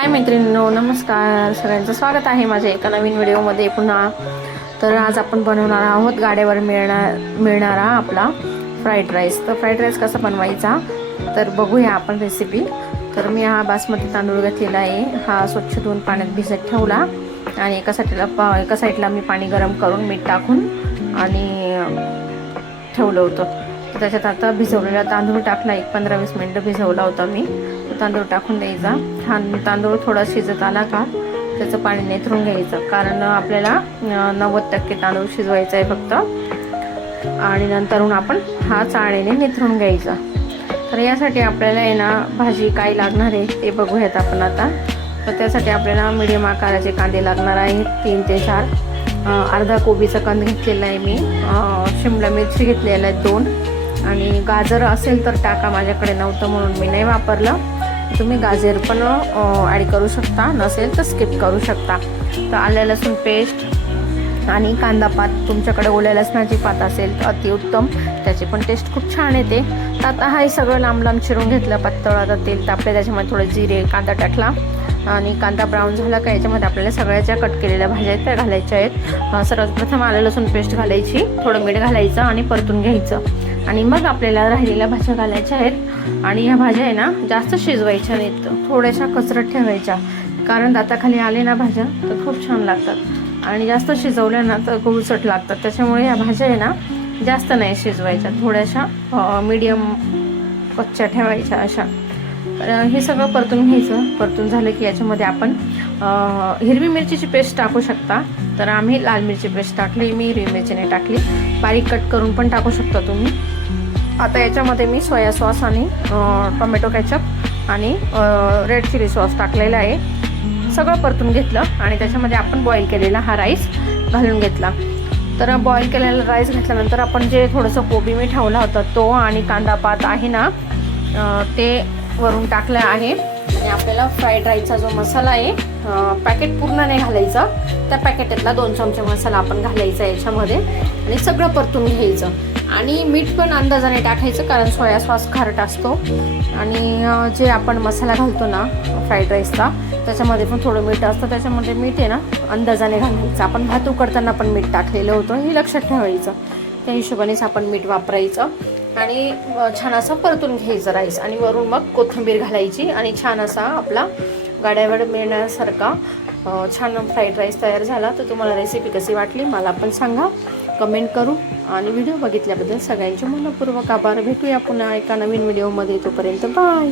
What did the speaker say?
हाय मैत्रिणींनो, नमस्कार. सगळ्यांचं स्वागत आहे माझ्या एका नवीन व्हिडिओमध्ये पुन्हा. तर आज आपण बनवणार आहोत गाड्यावर मिळणारा आपला फ्राईड राईस. तर फ्राईड राईस कसा बनवायचा तर बघूया आपण रेसिपी. तर मी हा बासमती तांदूळ घेतलेला आहे. हा स्वच्छ धुवून पाण्यात भिजत ठेवला आणि एका साईडला मी पाणी गरम करून मीठ टाकून आणि ठेवलं होतं. त्याच्यात आता भिजवलेला तांदूळ टाकला. 15-20 मिनिटं भिजवला होता मी. तांदूळ टाकून द्यायचा. छान तांदूळ थोडा शिजत आला का त्याचं पाणी निथरून घ्यायचं, कारण आपल्याला 90% तांदूळ शिजवायचा आहे फक्त. आणि नंतरून आपण हा चाळणीने निथरून घ्यायचा. तर यासाठी आपल्याला आहे ना भाजी काय लागणार आहे ते बघूयात आपण आता. तर त्यासाठी आपल्याला मीडियम आकाराचे कांदे लागणार आहेत, 3 ते 4. अर्धा कोबीचा कंद घेतलेला आहे मी. शिमला मिरची घेतलेला आहे 2. आणि गाजर असेल तर टाका, माझ्याकडे नव्हतं म्हणून मी नाही वापरलं. तुम्ही गाजर पण ॲड करू शकता, नसेल तर स्किप करू शकता. तर आलं लसूण पेस्ट आणि कांदा पात, तुमच्याकडे ओल्या लसणाची पात असेल तर अतिउत्तम, त्याची पण टेस्ट खूप छान येते. तर आता हे सगळं लांब लांब चिरून घेतलं पातळ. आता तेल तापले, त्याच्यामध्ये थोडे जिरे, कांदा टाकला आणि कांदा ब्राऊन झाला का याच्यामध्ये आपल्याला सगळ्याच्या कट केलेल्या भाज्या आहेत त्या घालायच्या आहेत. सर्वप्रथम आलं लसूण पेस्ट घालायची, थोडं मीठ घालायचं आणि परतून घ्यायचं. आणि मग आपल्याला राहिलेल्या भाज्या घालायच्या आहेत. आणि ह्या भाज्या आहे ना जास्त शिजवायच्या नाहीत, थोड्याशा कचरट ठेवायच्या, कारण दाताखाली आले ना भाज्या तर खूप छान लागतात. आणि जास्त शिजवल्या ना तर गुळचट लागतात. त्याच्यामुळे ह्या भाज्या आहे ना जास्त नाही शिजवायच्या, थोड्याशा मीडियम कच्च्या ठेवायच्या अशा. हे सगळं परतून घ्यायचं. परतून झालं की याच्यामध्ये आपण हिरवी मिरचीची पेस्ट टाकू शकता. तर आम्ही लाल मिरची पेस्ट टाकली, मी हिरवी मिरचीने टाकली. बारीक कट करून पण टाकू शकता तुम्ही. आता याच्यामध्ये मी सोया सॉस आणि टोमॅटो केचप आणि रेड चिली सॉस टाकलेला आहे. सगळं परतून घेतलं आणि त्याच्यामध्ये आपण बॉईल केलेला हा राईस घालून घेतला. तर बॉईल केलेला राईस घातल्यानंतर आपण जे थोडंसं कोबी मी ठेवला होता तो आणि कांदा पात आहे ना ते वरून टाकलं आहे. आणि आपल्याला फ्राईड राईसचा जो मसाला आहे, पॅकेट पूर्ण नाही घालायचा, त्या पॅकेटातला 2 चमचे मसाला आपण घालायचा याच्यामध्ये आणि सगळं परतून घ्यायचं. आणि मीठ पण अंदाजाने टाकायचं, कारण सोया सॉस खारट असतो. आणि जे आपण मसाला घालतो ना फ्राईड राईसचा त्याच्यामध्ये पण थोडं मीठ असतं, त्याच्यामध्ये मीठ आहे ना अंदाजाने घालायचं. आपण भात उकडताना पण मीठ टाकलेलं होतं, हे लक्षात ठेवायचं. त्या हिशोबानेच आपण मीठ वापरायचं. आणि छान असं परतून घ्यायचं राईस. आणि वरून मग कोथिंबीर घालायची आणि छान असा आपला गाड्यावर मिळण्यासारखा छान फ्राईड राईस तयार झाला. तर तुम्हाला रेसिपी कशी वाटली मला पण सांगा, कमेंट करू. आणि व्हिडिओ बघितल्याबद्दल सगळ्यांचे मनपूर्वक आभार. भेटूया पुन्हा एका नवीन व्हिडिओमध्ये. तोपर्यंत बाय.